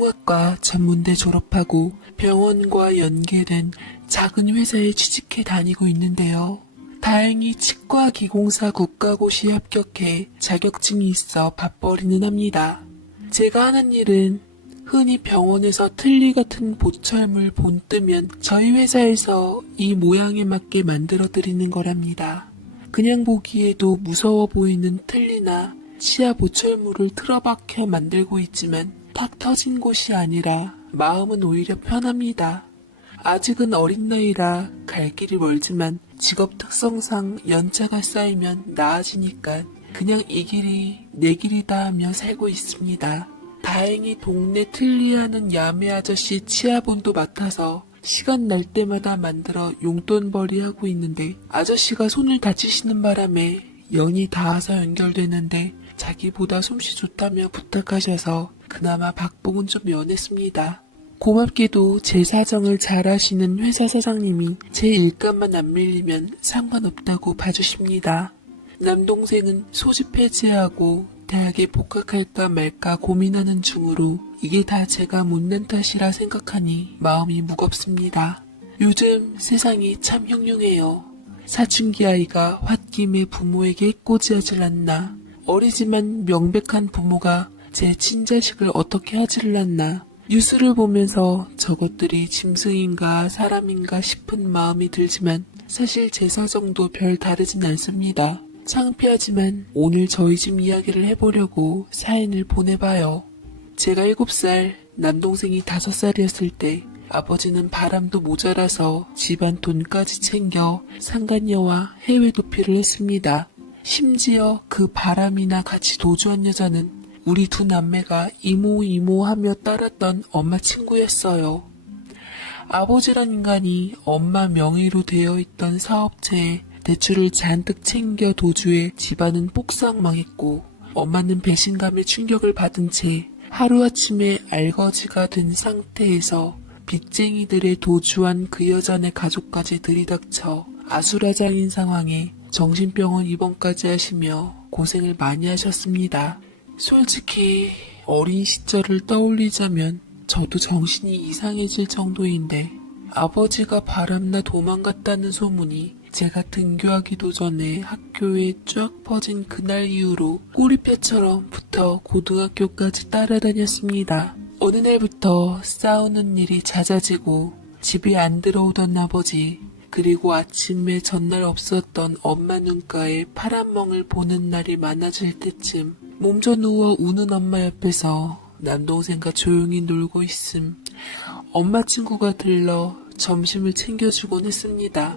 공학과 전문대 졸업하고 병원과 연계된 작은 회사에 취직해 다니고 있는데요. 다행히 치과기공사 국가고시에 합격해 자격증이 있어 밥벌이는 합니다. 제가 하는 일은 흔히 병원에서 틀니 같은 보철물 본뜨면 저희 회사에서 이 모양에 맞게 만들어 드리는 거랍니다. 그냥 보기에도 무서워 보이는 틀니나 치아 보철물을 틀어박혀 만들고 있지만 탁 터진 곳이 아니라 마음은 오히려 편합니다. 아직은 어린 나이라 갈 길이 멀지만 직업 특성상 연차가 쌓이면 나아지니까 그냥 이 길이 내 길이다 하며 살고 있습니다. 다행히 동네 틀니하는 야매 아저씨 치아본도 맡아서 시간 날 때마다 만들어 용돈벌이 하고 있는데 아저씨가 손을 다치시는 바람에 연이 닿아서 연결되는데 자기보다 솜씨 좋다며 부탁하셔서 그나마 박봉은 좀 면했습니다. 고맙게도 제 사정을 잘 아시는 회사 사장님이 제 일감만 안 밀리면 상관없다고 봐주십니다. 남동생은 소집 해지하고 대학에 복학할까 말까 고민하는 중으로 이게 다 제가 못난 탓이라 생각하니 마음이 무겁습니다. 요즘 세상이 참 흉흉해요. 사춘기 아이가 홧김에 부모에게 해코지하질 않나, 어리지만 명백한 부모가 제 친자식을 어떻게 하지를 않나, 뉴스를 보면서 저것들이 짐승인가 사람인가 싶은 마음이 들지만 사실 제 사정도 별 다르진 않습니다. 창피하지만 오늘 저희 집 이야기를 해보려고 사연을 보내봐요. 제가 7살, 남동생이 5살이었을 때 아버지는 바람도 모자라서 집안 돈까지 챙겨 상간녀와 해외 도피를 했습니다. 심지어 그 바람이나 같이 도주한 여자는 우리 두 남매가 이모 하며 따랐던 엄마 친구였어요. 아버지란 인간이 엄마 명의로 되어 있던 사업체에 대출을 잔뜩 챙겨 도주해 집안은 폭삭 망했고 엄마는 배신감에 충격을 받은 채 하루아침에 알거지가 된 상태에서 빚쟁이들의 도주한 그 여자네 가족까지 들이닥쳐 아수라장인 상황에 정신병원 입원까지 하시며 고생을 많이 하셨습니다. 솔직히 어린 시절을 떠올리자면 저도 정신이 이상해질 정도인데 아버지가 바람나 도망갔다는 소문이 제가 등교하기도 전에 학교에 쫙 퍼진 그날 이후로 꼬리뼈처럼 붙어 고등학교까지 따라다녔습니다. 어느 날부터 싸우는 일이 잦아지고 집에 안 들어오던 아버지, 그리고 아침에 전날 없었던 엄마 눈가에 파란 멍을 보는 날이 많아질 때쯤 몸져 누워 우는 엄마 옆에서 남동생과 조용히 놀고 있음 엄마 친구가 들러 점심을 챙겨주곤 했습니다.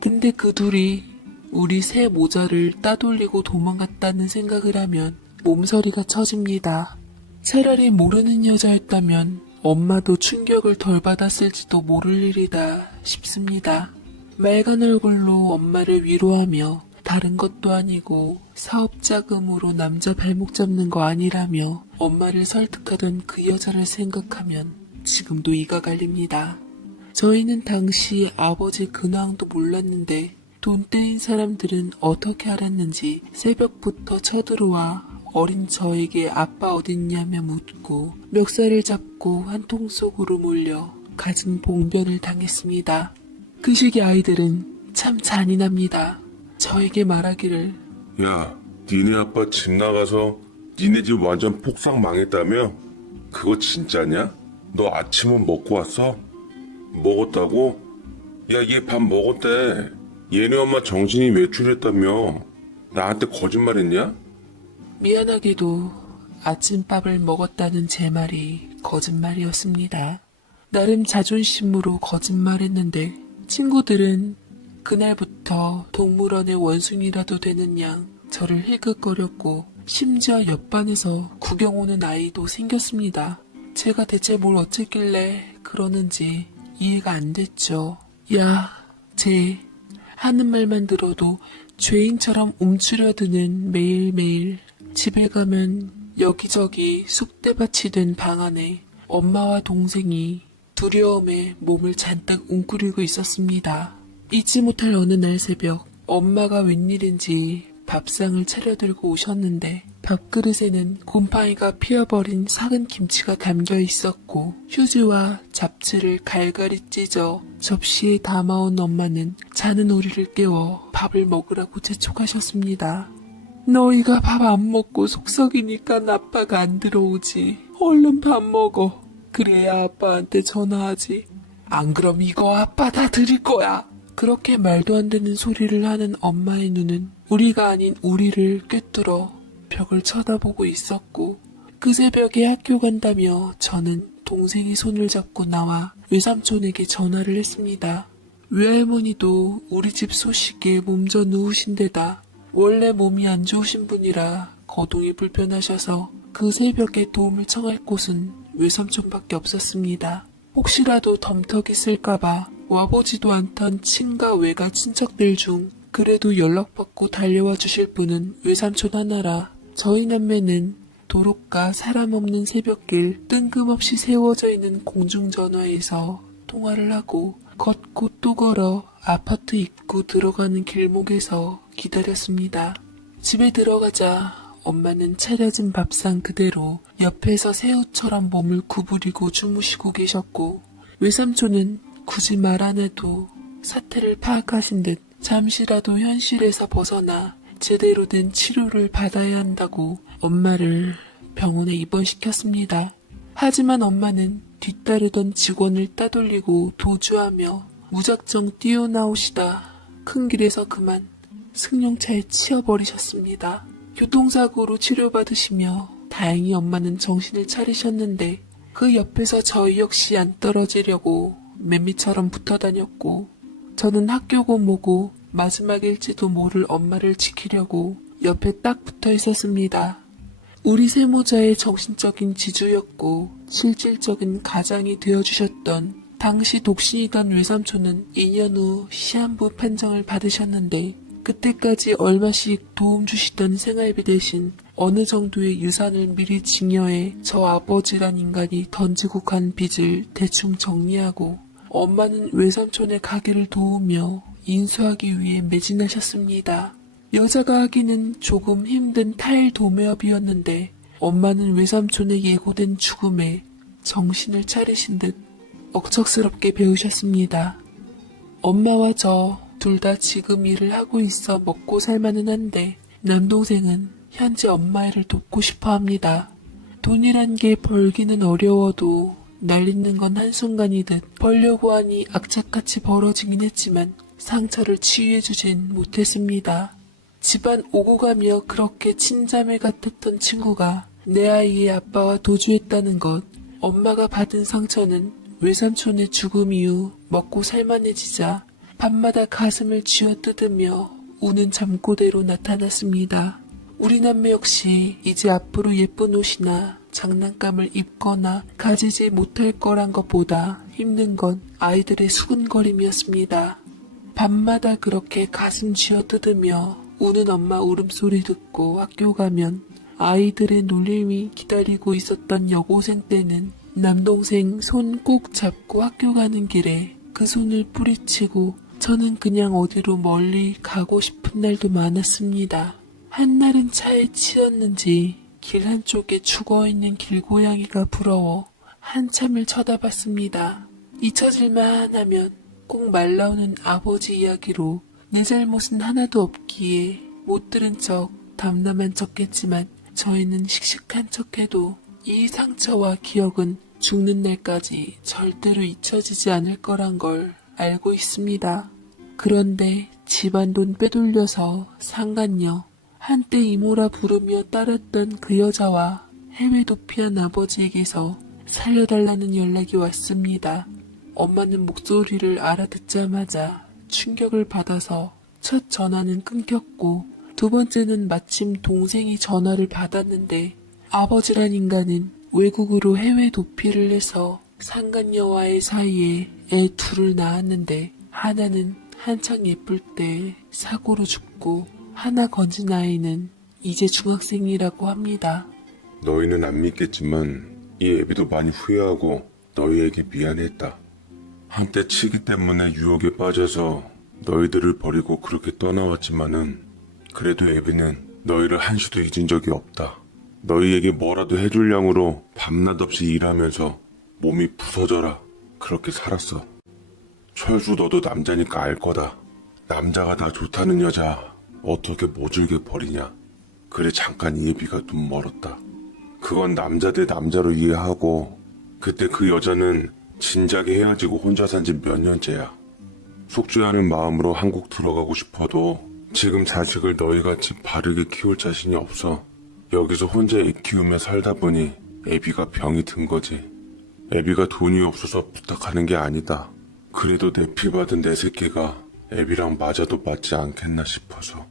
근데 그 둘이 우리 새 모자를 따돌리고 도망갔다는 생각을 하면 몸서리가 쳐집니다. 차라리 모르는 여자였다면 엄마도 충격을 덜 받았을지도 모를 일이다 싶습니다. 맑은 얼굴로 엄마를 위로하며 다른 것도 아니고 사업 자금으로 남자 발목 잡는 거 아니라며 엄마를 설득하던 그 여자를 생각하면 지금도 이가 갈립니다. 저희는 당시 아버지 근황도 몰랐는데 돈 떼인 사람들은 어떻게 알았는지 새벽부터 쳐들어와 어린 저에게 아빠 어딨냐며 묻고 멱살을 잡고 한 통 속으로 몰려 갖은 봉변을 당했습니다. 그 시기 아이들은 참 잔인합니다. 저에게 말하기를 야, 니네 아빠 집 나가서 니네 집 완전 폭삭 망했다며? 그거 진짜냐? 너 아침은 먹고 왔어? 먹었다고? 야, 얘 밥 먹었대. 얘네 엄마 정신이 외출했다며. 나한테 거짓말했냐? 미안하게도 아침밥을 먹었다는 제 말이 거짓말이었습니다. 나름 자존심으로 거짓말했는데 친구들은 그날부터 동물원의 원숭이라도 되는 양 저를 힐끗거렸고 심지어 옆반에서 구경 오는 아이도 생겼습니다. 제가 대체 뭘 어쨌길래 그러는지 이해가 안 됐죠. 야, 쟤 하는 말만 들어도 죄인처럼 움츠려드는 매일매일. 집에 가면 여기저기 쑥대밭이 된 방 안에 엄마와 동생이 두려움에 몸을 잔뜩 웅크리고 있었습니다. 잊지 못할 어느 날 새벽 엄마가 웬일인지 밥상을 차려들고 오셨는데 밥그릇에는 곰팡이가 피어버린 삭은 김치가 담겨 있었고 휴지와 잡채를 갈갈이 찢어 접시에 담아온 엄마는 자는 우리를 깨워 밥을 먹으라고 재촉하셨습니다. 너희가 밥 안 먹고 속썩이니까 아빠가 안 들어오지. 얼른 밥 먹어. 그래야 아빠한테 전화하지. 안 그럼 이거 아빠 다 드릴 거야. 그렇게 말도 안 되는 소리를 하는 엄마의 눈은 우리가 아닌 우리를 꿰뚫어 벽을 쳐다보고 있었고 그 새벽에 학교 간다며 저는 동생이 손을 잡고 나와 외삼촌에게 전화를 했습니다. 외할머니도 우리 집 소식에 몸져 누우신 데다 원래 몸이 안 좋으신 분이라 거동이 불편하셔서 그 새벽에 도움을 청할 곳은 외삼촌밖에 없었습니다. 혹시라도 덤터기 쓸까봐 와보지도 않던 친가 외가 친척들 중 그래도 연락받고 달려와 주실 분은 외삼촌 하나라 저희 남매는 도로가 사람 없는 새벽길 뜬금없이 세워져 있는 공중전화에서 통화를 하고 걷고 또 걸어 아파트 입구 들어가는 길목에서 기다렸습니다. 집에 들어가자 엄마는 차려진 밥상 그대로 옆에서 새우처럼 몸을 구부리고 주무시고 계셨고 외삼촌은 굳이 말 안 해도 사태를 파악하신 듯 잠시라도 현실에서 벗어나 제대로 된 치료를 받아야 한다고 엄마를 병원에 입원시켰습니다. 하지만 엄마는 뒤따르던 직원을 따돌리고 도주하며 무작정 뛰어나오시다 큰 길에서 그만 승용차에 치여버리셨습니다. 교통사고로 치료받으시며 다행히 엄마는 정신을 차리셨는데 그 옆에서 저희 역시 안 떨어지려고 매미처럼 붙어 다녔고 저는 학교고 뭐고 마지막일지도 모를 엄마를 지키려고 옆에 딱 붙어 있었습니다. 우리 세모자의 정신적인 지주였고 실질적인 가장이 되어주셨던 당시 독신이던 외삼촌은 2년 후 시한부 판정을 받으셨는데 그때까지 얼마씩 도움 주시던 생활비 대신 어느 정도의 유산을 미리 증여해 저 아버지란 인간이 던지고 간 빚을 대충 정리하고 엄마는 외삼촌의 가게를 도우며 인수하기 위해 매진하셨습니다. 여자가 하기는 조금 힘든 타일 도매업이었는데 엄마는 외삼촌의 예고된 죽음에 정신을 차리신 듯 억척스럽게 배우셨습니다. 엄마와 저 둘 다 지금 일을 하고 있어 먹고 살만은 한데 남동생은 현재 엄마 일을 돕고 싶어 합니다. 돈이란 게 벌기는 어려워도 날리는 건 한순간이듯 벌려고 하니 악착같이 벌어지긴 했지만 상처를 치유해주진 못했습니다. 집안 오고 가며 그렇게 친자매 같았던 친구가 내 아이의 아빠와 도주했다는 것, 엄마가 받은 상처는 외삼촌의 죽음 이후 먹고 살만해지자 밤마다 가슴을 쥐어뜯으며 우는 잠꼬대로 나타났습니다. 우리 남매 역시 이제 앞으로 예쁜 옷이나 장난감을 입거나 가지지 못할 거란 것보다 힘든 건 아이들의 수근거림이었습니다. 밤마다 그렇게 가슴 쥐어뜯으며 우는 엄마 울음소리 듣고 학교 가면 아이들의 놀림이 기다리고 있었던 여고생 때는 남동생 손 꼭 잡고 학교 가는 길에 그 손을 뿌리치고 저는 그냥 어디로 멀리 가고 싶은 날도 많았습니다. 한날은 차에 치였는지 길 한쪽에 죽어있는 길고양이가 부러워 한참을 쳐다봤습니다. 잊혀질만 하면 꼭 말나오는 아버지 이야기로 내 잘못은 하나도 없기에 못 들은 척 담담한 척했지만 저희는 씩씩한 척해도 이 상처와 기억은 죽는 날까지 절대로 잊혀지지 않을 거란 걸 알고 있습니다. 그런데 집안 돈 빼돌려서 상간녀, 한때 이모라 부르며 따랐던 그 여자와 해외 도피한 아버지에게서 살려달라는 연락이 왔습니다. 엄마는 목소리를 알아듣자마자 충격을 받아서 첫 전화는 끊겼고 두 번째는 마침 동생이 전화를 받았는데 아버지란 인간은 외국으로 해외 도피를 해서 상간녀와의 사이에 애 둘을 낳았는데 하나는 한창 예쁠 때 사고로 죽고 하나 건진 아이는 이제 중학생이라고 합니다. 너희는 안 믿겠지만 이 애비도 많이 후회하고 너희에게 미안했다. 한때 치기 때문에 유혹에 빠져서 너희들을 버리고 그렇게 떠나왔지만은 그래도 애비는 너희를 한시도 잊은 적이 없다. 너희에게 뭐라도 해줄 양으로 밤낮 없이 일하면서 몸이 부서져라. 그렇게 살았어. 철수 너도 남자니까 알 거다. 남자가 나 좋다는 여자 어떻게 모질게 버리냐. 그래 잠깐 이해비가 눈 멀었다. 그건 남자 대 남자로 이해하고 그때 그 여자는 진작에 헤어지고 혼자 산 지 몇 년째야. 속죄하는 마음으로 한국 들어가고 싶어도 지금 자식을 너희같이 바르게 키울 자신이 없어. 여기서 혼자 애 키우며 살다 보니 애비가 병이 든 거지. 애비가 돈이 없어서 부탁하는 게 아니다. 그래도 내 피 받은 내 새끼가 애비랑 맞아도 맞지 않겠나 싶어서.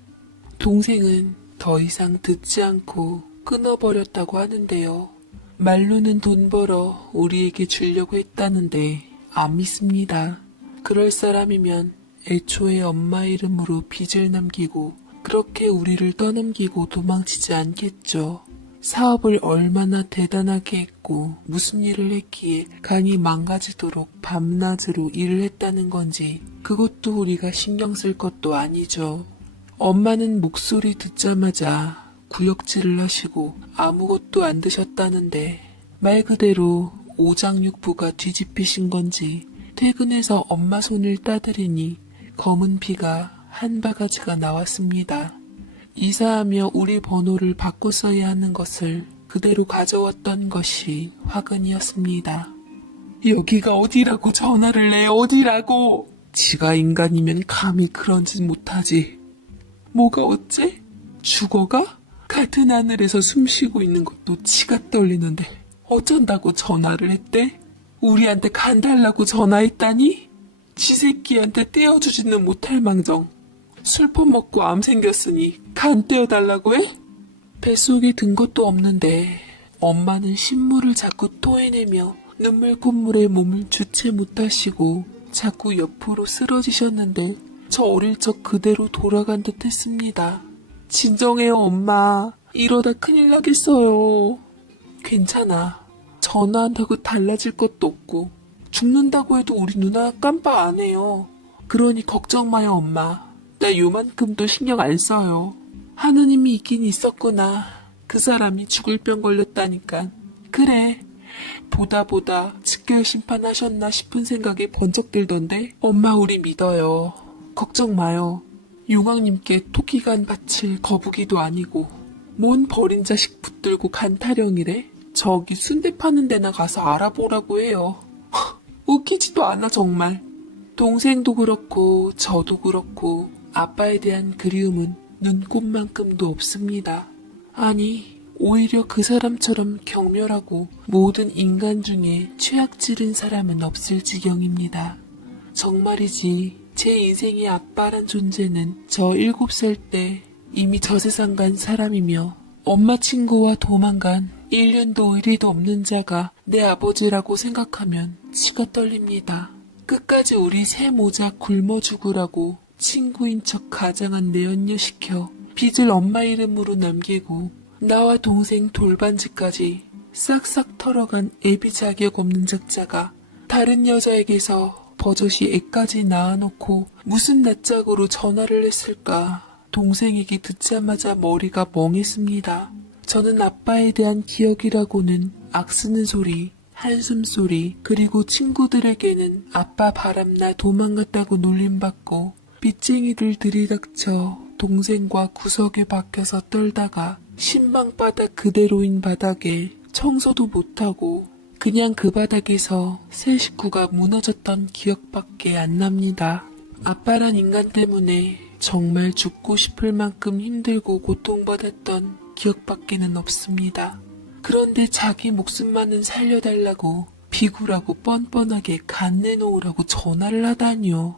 동생은 더 이상 듣지 않고 끊어버렸다고 하는데요. 말로는 돈 벌어 우리에게 주려고 했다는데 안 믿습니다. 그럴 사람이면 애초에 엄마 이름으로 빚을 남기고 그렇게 우리를 떠넘기고 도망치지 않겠죠. 사업을 얼마나 대단하게 했고 무슨 일을 했기에 간이 망가지도록 밤낮으로 일을 했다는 건지 그것도 우리가 신경 쓸 것도 아니죠. 엄마는 목소리 듣자마자 구역질을 하시고 아무것도 안 드셨다는데 말 그대로 오장육부가 뒤집히신 건지 퇴근해서 엄마 손을 따드리니 검은 피가 한 바가지가 나왔습니다. 이사하며 우리 번호를 바꿔 써야 하는 것을 그대로 가져왔던 것이 화근이었습니다. 여기가 어디라고 전화를 내, 어디라고! 지가 인간이면 감히 그런 짓 못하지. 뭐가 어째? 죽어가? 같은 하늘에서 숨쉬고 있는 것도 지가 떨리는데 어쩐다고 전화를 했대? 우리한테 간 달라고 전화했다니? 지 새끼한테 떼어주지는 못할 망정 술 퍼먹고 암 생겼으니 간 떼어달라고 해? 뱃속에 든 것도 없는데 엄마는 신물을 자꾸 토해내며 눈물 콧물에 몸을 주체 못하시고 자꾸 옆으로 쓰러지셨는데 저 어릴 적 그대로 돌아간 듯 했습니다. 진정해요 엄마. 이러다 큰일 나겠어요. 괜찮아. 전화한다고 달라질 것도 없고 죽는다고 해도 우리 누나 깜빡 안 해요. 그러니 걱정 마요 엄마. 나 요만큼도 신경 안 써요. 하느님이 있긴 있었구나. 그 사람이 죽을 병 걸렸다니까. 그래. 보다 직결 심판하셨나 싶은 생각이 번쩍 들던데 엄마 우리 믿어요. 걱정 마요. 용왕님께 토끼간 바칠 거북이도 아니고 뭔 버린 자식 붙들고 간 타령이래? 저기 순대 파는 데나 가서 알아보라고 해요. 웃기지도 않아 정말. 동생도 그렇고 저도 그렇고 아빠에 대한 그리움은 눈꼽만큼도 없습니다. 아니 오히려 그 사람처럼 경멸하고 모든 인간 중에 최악질인 사람은 없을 지경입니다. 정말이지 제 인생의 아빠란 존재는 저 7살 때 이미 저 세상 간 사람이며 엄마 친구와 도망간 1년도 의리도 없는 자가 내 아버지라고 생각하면 치가 떨립니다. 끝까지 우리 새 모자 굶어 죽으라고 친구인 척 가장한 내연녀시켜 빚을 엄마 이름으로 남기고 나와 동생 돌반지까지 싹싹 털어간 애비 자격 없는 작자가 다른 여자에게서 버젓이 애까지 낳아놓고 무슨 낯짝으로 전화를 했을까. 동생에게 듣자마자 머리가 멍했습니다. 저는 아빠에 대한 기억이라고는 악쓰는 소리, 한숨 소리, 그리고 친구들에게는 아빠 바람나 도망갔다고 놀림받고 빚쟁이들 들이닥쳐 동생과 구석에 박혀서 떨다가 신방바닥 그대로인 바닥에 청소도 못하고 그냥 그 바닥에서 세 식구가 무너졌던 기억밖에 안 납니다. 아빠란 인간 때문에 정말 죽고 싶을 만큼 힘들고 고통받았던 기억밖에는 없습니다. 그런데 자기 목숨만은 살려달라고 비굴하고 뻔뻔하게 간 내놓으라고 전화를 하다니요.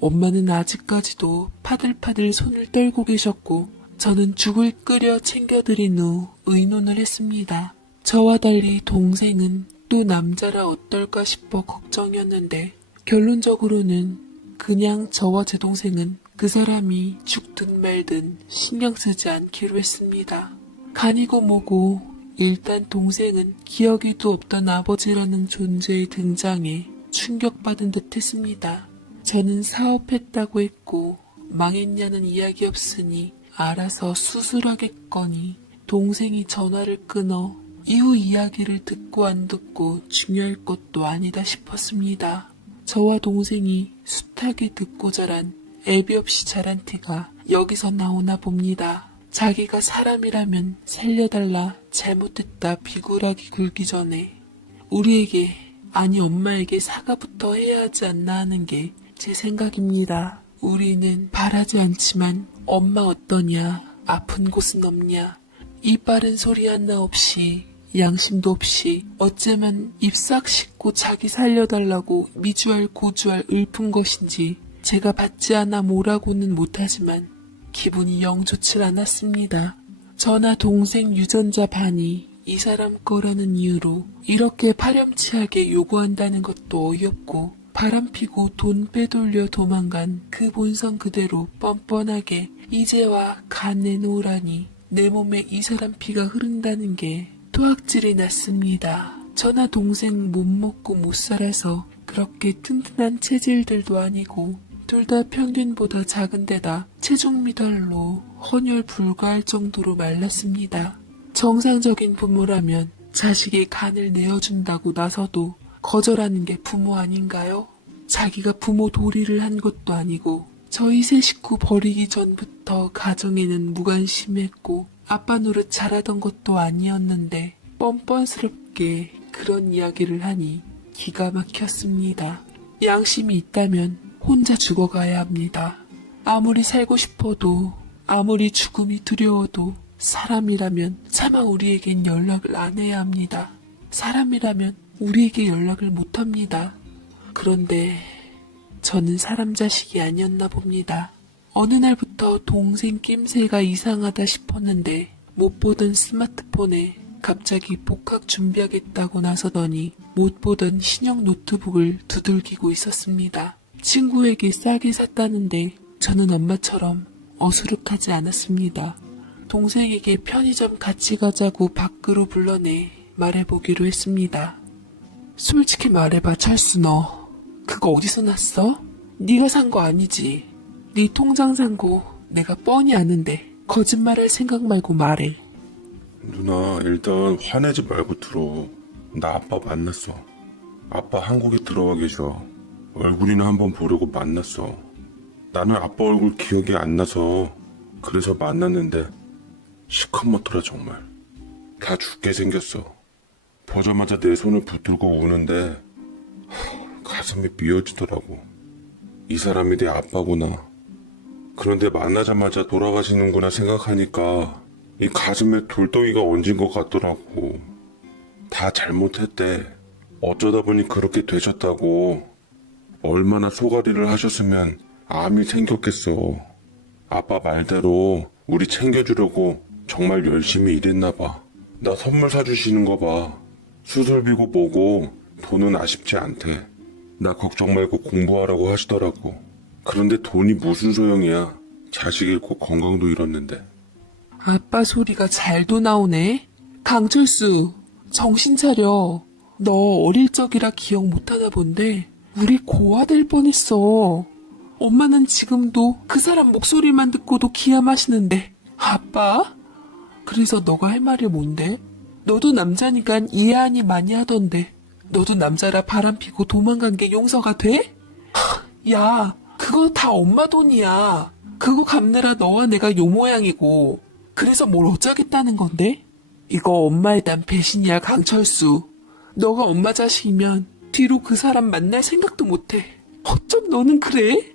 엄마는 아직까지도 파들파들 손을 떨고 계셨고 저는 죽을 끓여 챙겨드린 후 의논을 했습니다. 저와 달리 동생은 또 남자라 어떨까 싶어 걱정이었는데 결론적으로는 그냥 저와 제 동생은 그 사람이 죽든 말든 신경 쓰지 않기로 했습니다. 간이고 뭐고 일단 동생은 기억에도 없던 아버지라는 존재의 등장에 충격받은 듯 했습니다. 저는 사업했다고 했고 망했냐는 이야기 없으니 알아서 수술하겠거니 동생이 전화를 끊어 이후 이야기를 듣고 안 듣고 중요할 것도 아니다 싶었습니다. 저와 동생이 숱하게 듣고 자란 애비 없이 자란 티가 여기서 나오나 봅니다. 자기가 사람이라면 살려달라 잘못했다 비굴하게 굴기 전에 우리에게 아니 엄마에게 사과부터 해야 하지 않나 하는 게 제 생각입니다. 우리는 바라지 않지만 엄마 어떠냐 아픈 곳은 없냐 이빠른 소리 하나 없이 양심도 없이 어쩌면 입싹 씻고 자기 살려달라고 미주알 고주알 읊은 것인지 제가 받지 않아 뭐라고는 못하지만 기분이 영 좋질 않았습니다. 저나 동생 유전자 반이 이 사람 거라는 이유로 이렇게 파렴치하게 요구한다는 것도 어이없고 바람피고 돈 빼돌려 도망간 그 본성 그대로 뻔뻔하게 이제와 간 내놓으라니 내 몸에 이 사람 피가 흐른다는 게 토악질이 났습니다. 저나 동생 못 먹고 못 살아서 그렇게 튼튼한 체질들도 아니고 둘 다 평균보다 작은 데다 체중 미달로 헌혈 불가할 정도로 말랐습니다. 정상적인 부모라면 자식이 간을 내어준다고 나서도 거절하는 게 부모 아닌가요? 자기가 부모 도리를 한 것도 아니고 저희 세 식구 버리기 전부터 가정에는 무관심했고 아빠 노릇 잘하던 것도 아니었는데 뻔뻔스럽게 그런 이야기를 하니 기가 막혔습니다. 양심이 있다면 혼자 죽어가야 합니다. 아무리 살고 싶어도 아무리 죽음이 두려워도 사람이라면 차마 우리에겐 연락을 안 해야 합니다. 사람이라면 우리에게 연락을 못 합니다. 그런데 저는 사람 자식이 아니었나 봅니다. 어느 날부터 동생 낌새가 이상하다 싶었는데 못 보던 스마트폰에 갑자기 복학 준비하겠다고 나서더니 못 보던 신형 노트북을 두들기고 있었습니다. 친구에게 싸게 샀다는데 저는 엄마처럼 어수룩하지 않았습니다. 동생에게 편의점 같이 가자고 밖으로 불러내 말해보기로 했습니다. 솔직히 말해봐 철수 너 그거 어디서 났어? 네가 산 거 아니지? 네 통장 산 거 내가 뻔히 아는데 거짓말할 생각 말고 말해. 누나 일단 화내지 말고 들어. 나 아빠 만났어. 아빠 한국에 들어와 계셔. 얼굴이나 한번 보려고 만났어. 나는 아빠 얼굴 기억이 안 나서 그래서 만났는데 시커멓더라 정말. 다 죽게 생겼어. 보자마자 내 손을 붙들고 우는데 가슴이 미어지더라고. 이 사람이 내 아빠구나. 그런데 만나자마자 돌아가시는구나 생각하니까 이 가슴에 돌덩이가 얹은 것 같더라고. 다 잘못했대. 어쩌다 보니 그렇게 되셨다고. 얼마나 소가리를 하셨으면 암이 생겼겠어. 아빠 말대로 우리 챙겨주려고 정말 열심히 일했나 봐. 나 선물 사주시는 거 봐. 수술비고 뭐고 돈은 아쉽지 않대. 나 걱정 말고 공부하라고 하시더라고. 그런데 돈이 무슨 소용이야. 자식 잃고 건강도 잃었는데. 아빠 소리가 잘도 나오네. 강철수 정신 차려. 너 어릴 적이라 기억 못하나 본데 우리 고아 될 뻔했어. 엄마는 지금도 그 사람 목소리만 듣고도 기함하시는데 아빠? 그래서 너가 할 말이 뭔데? 너도 남자니까 이해하니 많이 하던데 너도 남자라 바람피고 도망간 게 용서가 돼? 야 그거 다 엄마 돈이야. 그거 갚느라 너와 내가 요 모양이고 그래서 뭘 어쩌겠다는 건데? 이거 엄마에 대한 배신이야 강철수. 너가 엄마 자식이면 뒤로 그 사람 만날 생각도 못해. 어쩜 너는 그래?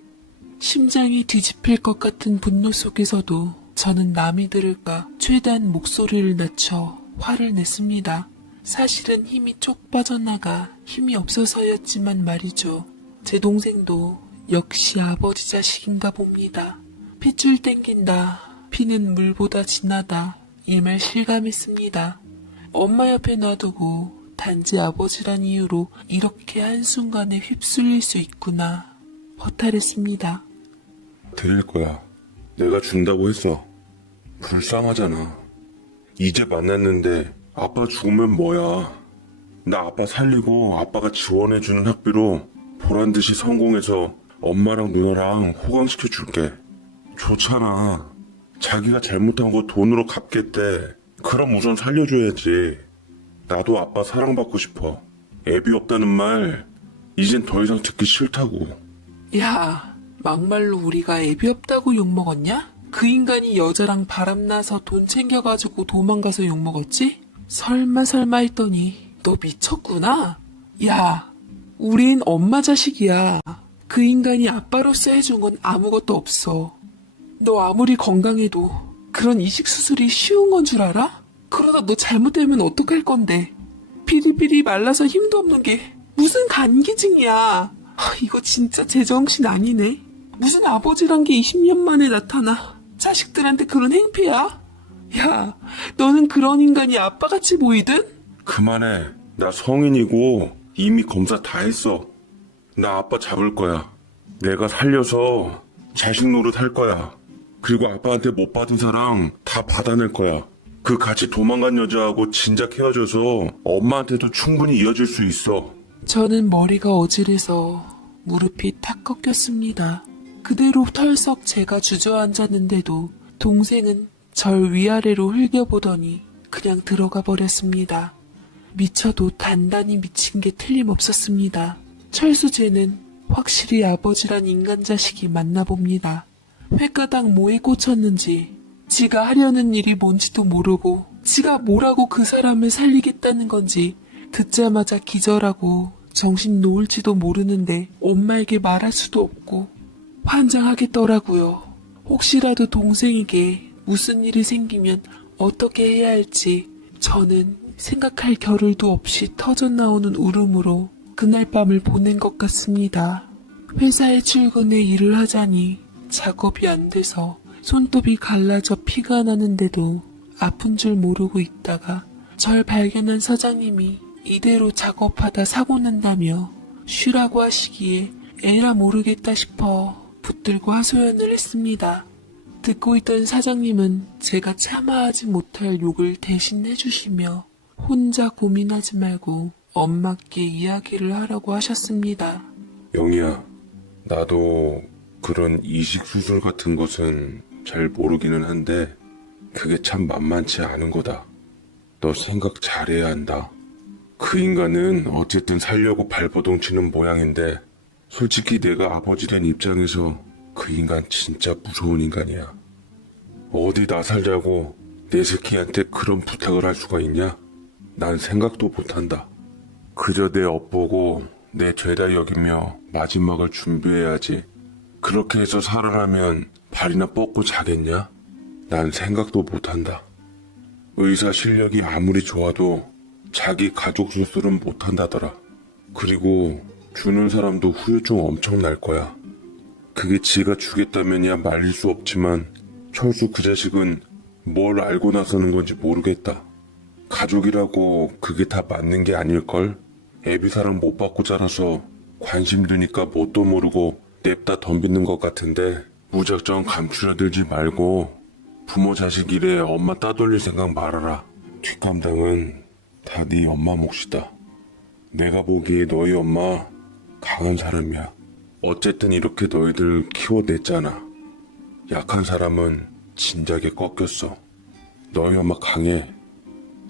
심장이 뒤집힐 것 같은 분노 속에서도 저는 남이 들을까 최대한 목소리를 낮춰 화를 냈습니다. 사실은 힘이 쪽 빠져나가 힘이 없어서였지만 말이죠. 제 동생도 역시 아버지 자식인가 봅니다. 핏줄 땡긴다. 피는 물보다 진하다. 이 말 실감했습니다. 엄마 옆에 놔두고 단지 아버지란 이유로 이렇게 한순간에 휩쓸릴 수 있구나. 허탈했습니다. 드릴 거야. 내가 준다고 했어. 불쌍하잖아. 이제 만났는데 아빠 죽으면 뭐야. 나 아빠 살리고 아빠가 지원해주는 학비로 보란듯이 성공해서 엄마랑 누나랑 호강시켜 줄게. 좋잖아. 자기가 잘못한 거 돈으로 갚겠대. 그럼 우선 살려줘야지. 나도 아빠 사랑받고 싶어. 애비 없다는 말 이젠 더 이상 듣기 싫다고. 야, 막말로 우리가 애비 없다고 욕먹었냐? 그 인간이 여자랑 바람나서 돈 챙겨가지고 도망가서 욕먹었지? 설마 했더니 너 미쳤구나? 야, 우린 엄마 자식이야. 그 인간이 아빠로서 해준 건 아무것도 없어. 너 아무리 건강해도 그런 이식 수술이 쉬운 건 줄 알아? 그러다 너 잘못되면 어떡할 건데? 비리비리 말라서 힘도 없는 게 무슨 간기증이야. 이거 진짜 제정신 아니네. 무슨 아버지란 게 20년 만에 나타나 자식들한테 그런 행패야? 야, 너는 그런 인간이 아빠같이 보이든? 그만해. 나 성인이고 이미 검사 다 했어. 나 아빠 잡을 거야. 내가 살려서 자식 노릇 할 거야. 그리고 아빠한테 못 받은 사랑 다 받아낼 거야. 그 같이 도망간 여자하고 진작 헤어져서 엄마한테도 충분히 이어질 수 있어. 저는 머리가 어질해서 무릎이 탁 꺾였습니다. 그대로 털썩 제가 주저앉았는데도 동생은 절 위아래로 흘겨보더니 그냥 들어가 버렸습니다. 미쳐도 단단히 미친 게 틀림없었습니다. 철수쟤는 확실히 아버지란 인간 자식이 맞나 봅니다. 횟가닥 뭐에 꽂혔는지 지가 하려는 일이 뭔지도 모르고 지가 뭐라고 그 사람을 살리겠다는 건지 듣자마자 기절하고 정신 놓을지도 모르는데 엄마에게 말할 수도 없고 환장하겠더라고요. 혹시라도 동생에게 무슨 일이 생기면 어떻게 해야 할지 저는 생각할 겨를도 없이 터져나오는 울음으로 그날 밤을 보낸 것 같습니다. 회사에 출근해 일을 하자니 작업이 안 돼서 손톱이 갈라져 피가 나는데도 아픈 줄 모르고 있다가 절 발견한 사장님이 이대로 작업하다 사고 난다며 쉬라고 하시기에 에라 모르겠다 싶어 붙들고 하소연을 했습니다. 듣고 있던 사장님은 제가 참아하지 못할 욕을 대신 해주시며 혼자 고민하지 말고 엄마께 이야기를 하라고 하셨습니다. 영희야, 나도 그런 이식 수술 같은 것은 잘 모르기는 한데 그게 참 만만치 않은 거다. 너 생각 잘해야 한다. 그 인간은 어쨌든 살려고 발버둥 치는 모양인데 솔직히 내가 아버지 된 입장에서 그 인간 진짜 무서운 인간이야. 어디 나 살자고 내 새끼한테 그런 부탁을 할 수가 있냐? 난 생각도 못한다. 그저 내 업보고 내 죄다 여기며 마지막을 준비해야지. 그렇게 해서 살아나면 발이나 뻗고 자겠냐? 난 생각도 못한다. 의사 실력이 아무리 좋아도 자기 가족 수술은 못한다더라. 그리고 주는 사람도 후유증 엄청 날 거야. 그게 지가 주겠다면야 말릴 수 없지만 철수 그 자식은 뭘 알고 나서는 건지 모르겠다. 가족이라고 그게 다 맞는 게 아닐걸? 애비 사랑 못 받고 자라서 관심 드니까 뭣도 모르고 냅다 덤비는 것 같은데 무작정 감추려들지 말고 부모 자식 일에 엄마 따돌릴 생각 말아라. 뒷감당은 다 네 엄마 몫이다. 내가 보기에 너희 엄마 강한 사람이야. 어쨌든 이렇게 너희들 키워냈잖아. 약한 사람은 진작에 꺾였어. 너희 엄마 강해.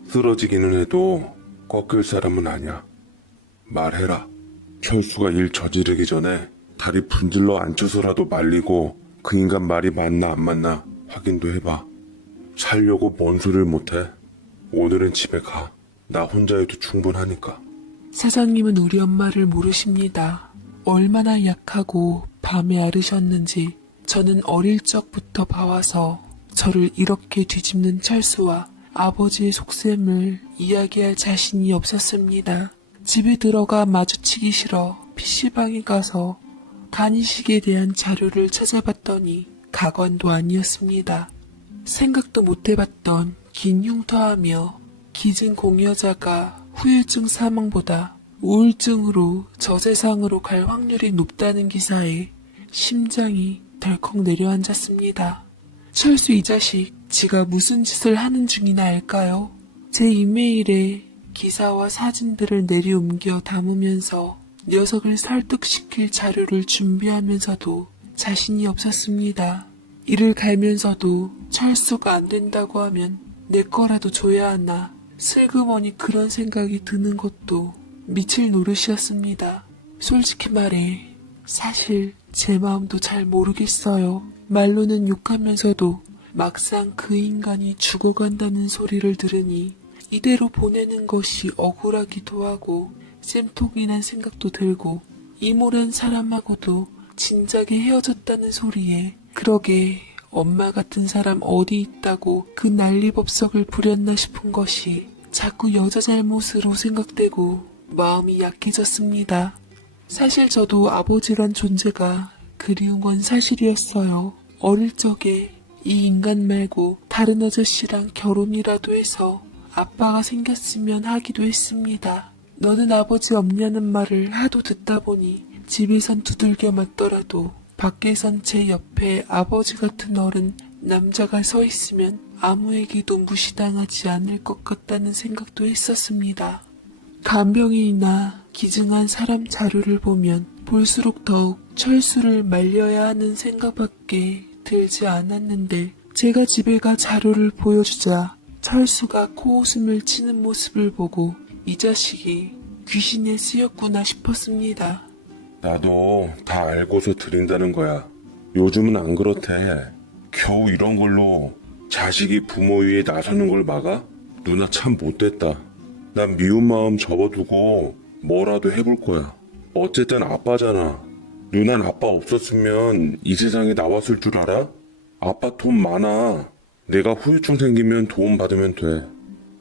쓰러지기는 해도 꺾일 사람은 아니야. 말해라. 철수가 일 저지르기 전에 다리 분질러 앉혀서라도 말리고 그 인간 말이 맞나 안 맞나 확인도 해봐. 살려고 뭔 소리를 못해. 오늘은 집에 가. 나 혼자 해도 충분하니까. 사장님은 우리 엄마를 모르십니다. 얼마나 약하고 밤에 앓으셨는지 저는 어릴 적부터 봐와서 저를 이렇게 뒤집는 철수와 아버지의 속셈을 이야기할 자신이 없었습니다. 집에 들어가 마주치기 싫어 PC방에 가서 간이식에 대한 자료를 찾아봤더니 가관도 아니었습니다. 생각도 못해봤던 긴 흉터하며 기증 공여자가 후유증 사망보다 우울증으로 저세상으로 갈 확률이 높다는 기사에 심장이 덜컥 내려앉았습니다. 철수 이 자식 지가 무슨 짓을 하는 중이나 알까요? 제 이메일에 기사와 사진들을 내려옮겨 담으면서 녀석을 설득시킬 자료를 준비하면서도 자신이 없었습니다. 이를 갈면서도 철수가 안 된다고 하면 내 거라도 줘야 하나 슬그머니 그런 생각이 드는 것도 미칠 노릇이었습니다. 솔직히 말해 사실 제 마음도 잘 모르겠어요. 말로는 욕하면서도 막상 그 인간이 죽어간다는 소리를 들으니 이대로 보내는 것이 억울하기도 하고 쌤통이란 생각도 들고 이모란 사람하고도 진작에 헤어졌다는 소리에 그러게 엄마 같은 사람 어디 있다고 그 난리법석을 부렸나 싶은 것이 자꾸 여자 잘못으로 생각되고 마음이 약해졌습니다. 사실 저도 아버지란 존재가 그리운 건 사실이었어요. 어릴 적에 이 인간 말고 다른 아저씨랑 결혼이라도 해서 아빠가 생겼으면 하기도 했습니다. 너는 아버지 없냐는 말을 하도 듣다 보니 집에선 두들겨 맞더라도 밖에선 제 옆에 아버지 같은 어른 남자가 서 있으면 아무에게도 무시당하지 않을 것 같다는 생각도 했었습니다. 간병인이나 기증한 사람 자료를 보면 볼수록 더욱 철수를 말려야 하는 생각밖에 들지 않았는데 제가 집에 가 자료를 보여주자 철수가 코웃음을 치는 모습을 보고 이 자식이 귀신에 쓰였구나 싶었습니다. 나도 다 알고서 드린다는 거야. 요즘은 안 그렇대. 겨우 이런 걸로 자식이 부모 위에 나서는 걸 막아? 누나 참 못됐다. 난 미운 마음 접어두고 뭐라도 해볼 거야. 어쨌든 아빠잖아. 누난 아빠 없었으면 이 세상에 나왔을 줄 알아? 아빠 돈 많아. 내가 후유증 생기면 도움 받으면 돼.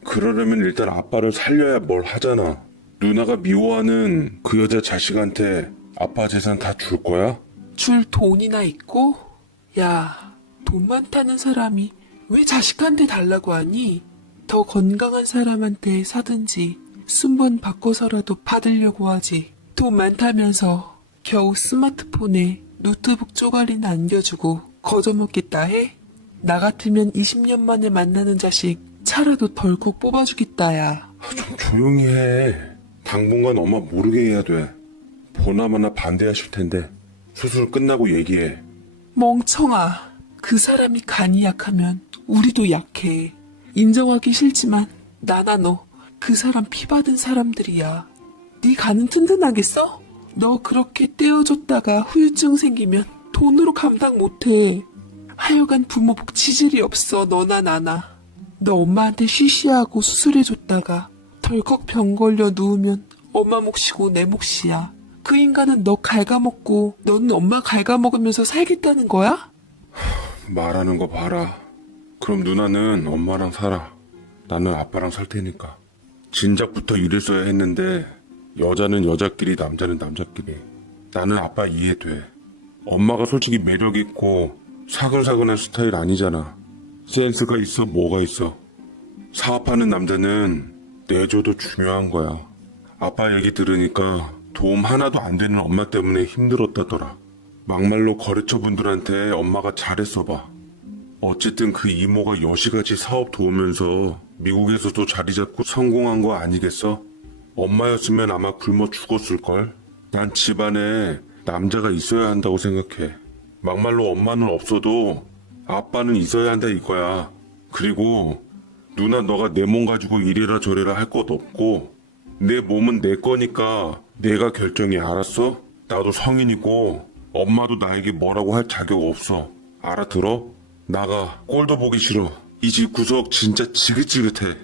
그러려면 일단 아빠를 살려야 뭘 하잖아. 누나가 미워하는 그 여자 자식한테 아빠 재산 다 줄 거야? 줄 돈이나 있고? 야, 돈 많다는 사람이 왜 자식한테 달라고 하니? 더 건강한 사람한테 사든지 순번 바꿔서라도 받으려고 하지. 돈 많다면서 겨우 스마트폰에 노트북 쪼가리나 안겨주고 거저먹겠다 해? 나 같으면 20년 만에 만나는 자식 차라도 덜컥 뽑아주겠다 야. 좀 조용히 해. 당분간 엄마 모르게 해야 돼. 보나마나 반대하실 텐데 수술 끝나고 얘기해. 멍청아. 그 사람이 간이 약하면 우리도 약해. 인정하기 싫지만 나나 너 그 사람 피 받은 사람들이야. 네 간은 튼튼하겠어? 너 그렇게 떼어줬다가 후유증 생기면 돈으로 감당 못해. 하여간 부모 복 치질이 없어 너나 나나. 너 엄마한테 쉬쉬하고 수술해줬다가 덜컥 병 걸려 누우면 엄마 몫이고 내 몫이야. 그 인간은 너 갉아먹고 너는 엄마 갉아먹으면서 살겠다는 거야? 말하는 거 봐라. 그럼 누나는 엄마랑 살아. 나는 아빠랑 살 테니까. 진작부터 이랬어야 했는데 여자는 여자끼리 남자는 남자끼리. 나는 아빠 이해돼. 엄마가 솔직히 매력 있고 사근사근한 스타일 아니잖아. 센스가 있어 뭐가 있어. 사업하는 남자는 내줘도 중요한 거야. 아빠 얘기 들으니까 도움 하나도 안 되는 엄마 때문에 힘들었다더라. 막말로 거래처분들한테 엄마가 잘했어 봐. 어쨌든 그 이모가 여시같이 사업 도우면서 미국에서도 자리 잡고 성공한 거 아니겠어? 엄마였으면 아마 굶어 죽었을걸? 난 집안에 남자가 있어야 한다고 생각해. 막말로 엄마는 없어도 아빠는 있어야 한다 이거야. 그리고 누나 너가 내 몸 가지고 이래라 저래라 할 것 없고 내 몸은 내 거니까 내가 결정해. 알았어? 나도 성인이고 엄마도 나에게 뭐라고 할 자격 없어. 알아들어? 나가. 꼴도 보기 싫어. 이 집 구석 진짜 지긋지긋해.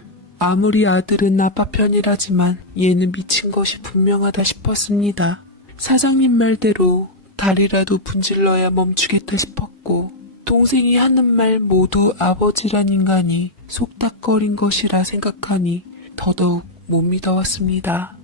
아무리 아들은 아빠 편이라지만 얘는 미친 것이 분명하다 싶었습니다. 사장님 말대로 다리라도 분질러야 멈추겠다 싶었고 동생이 하는 말 모두 아버지란 인간이 속닥거린 것이라 생각하니 더더욱 못 믿어왔습니다.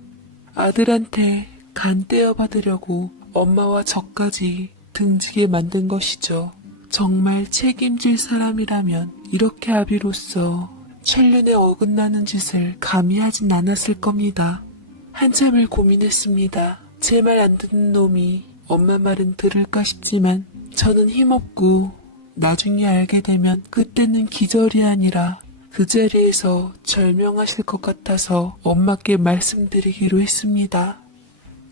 아들한테 간 떼어받으려고 엄마와 저까지 등지게 만든 것이죠. 정말 책임질 사람이라면 이렇게 아비로써 천륜에 어긋나는 짓을 감히 하진 않았을 겁니다. 한참을 고민했습니다. 제 말 안 듣는 놈이 엄마 말은 들을까 싶지만 저는 힘없고 나중에 알게 되면 그때는 기절이 아니라 그 자리에서 절명하실 것 같아서 엄마께 말씀드리기로 했습니다.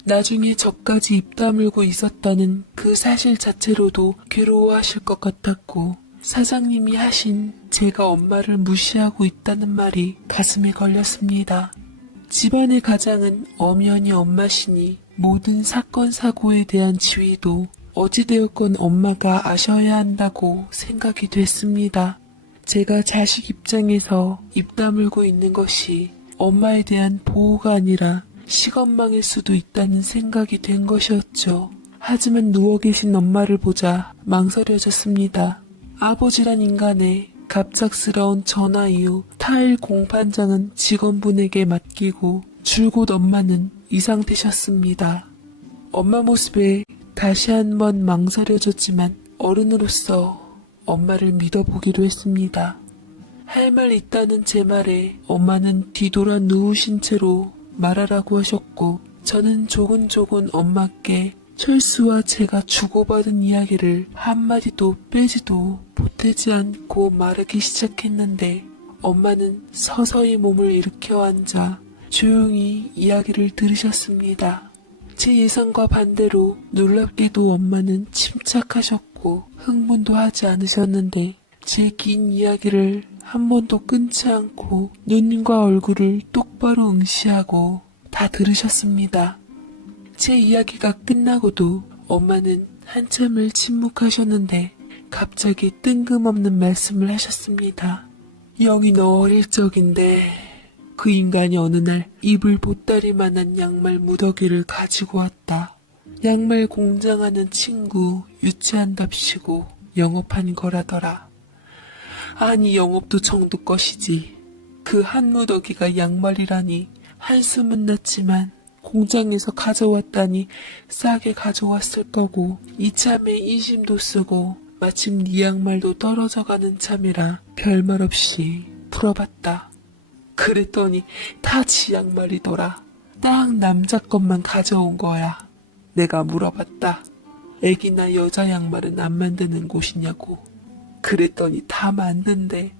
나중에 저까지 입 다물고 있었다는 그 사실 자체로도 괴로워하실 것 같았고, 사장님이 하신 제가 엄마를 무시하고 있다는 말이 가슴에 걸렸습니다. 집안의 가장은 엄연히 엄마시니 모든 사건 사고에 대한 지위도 어찌되었건 엄마가 아셔야 한다고 생각이 됐습니다. 제가 자식 입장에서 입 다물고 있는 것이 엄마에 대한 보호가 아니라 시건망일 수도 있다는 생각이 된 것이었죠. 하지만 누워 계신 엄마를 보자 망설여졌습니다. 아버지란 인간의 갑작스러운 전화 이후 타일 공판장은 직원분에게 맡기고 줄곧 엄마는 이 상태셨습니다. 엄마 모습에 다시 한번 망설여졌지만 어른으로서 엄마를 믿어보기로 했습니다. 할 말 있다는 제 말에 엄마는 뒤돌아 누우신 채로 말하라고 하셨고, 저는 조곤조곤 엄마께 철수와 제가 주고받은 이야기를 한마디도 빼지도 보태지 않고 말하기 시작했는데, 엄마는 서서히 몸을 일으켜 앉아 조용히 이야기를 들으셨습니다. 제 예상과 반대로 놀랍게도 엄마는 침착하셨고 흥분도 하지 않으셨는데, 제 긴 이야기를 한 번도 끊지 않고 눈과 얼굴을 똑바로 응시하고 다 들으셨습니다. 제 이야기가 끝나고도 엄마는 한참을 침묵하셨는데 갑자기 뜬금없는 말씀을 하셨습니다. 영희, 너 어릴 적인데 그 인간이 어느 날 이불 보따리만한 양말 무더기를 가지고 왔다. 양말 공장하는 친구 유치한답시고 영업한 거라더라. 아니, 영업도 정도 것이지. 그 한 무더기가 양말이라니 한숨은 났지만 공장에서 가져왔다니 싸게 가져왔을 거고, 이참에 인심도 쓰고 마침 네 양말도 떨어져가는 참이라 별말 없이 풀어봤다. 그랬더니 다 지 양말이더라. 딱 남자 것만 가져온 거야. 내가 물어봤다. 애기나 여자 양말은 안 만드는 곳이냐고. 그랬더니 다 만든대.